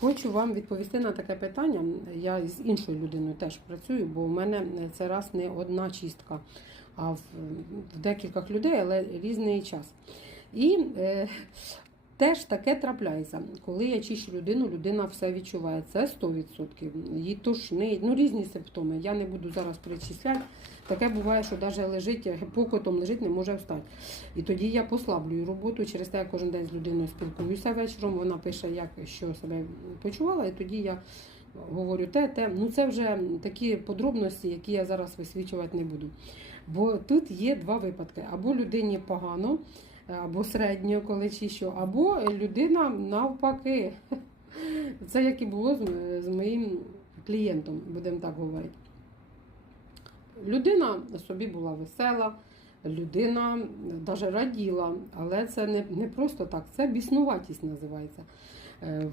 Хочу вам відповісти на таке питання. Я з іншою людиною теж працюю, бо в мене це раз не одна чистка, а в, декількох людей, але різний час. І е, теж таке трапляється. Коли я чищу людину, людина все відчуває. Це 100%. Її тошнить, ну різні симптоми. Я не буду зараз перечисляти. Таке буває, що навіть лежить, покотом лежить, не може встати. І тоді я послаблюю роботу. Через те я кожен день з людиною спілкуюся вечором. Вона пише, як що себе почувала, і тоді я говорю те, те. Ну це вже такі подробності, які я зараз висвічувати не буду. Бо тут є два випадки: або людині погано, або середньо, коли чи що, або людина навпаки. Це як і було з, моїм клієнтом, будемо так говорити. Людина собі була весела, людина навіть раділа, але це не, не просто так, це біснуватість називається. Е,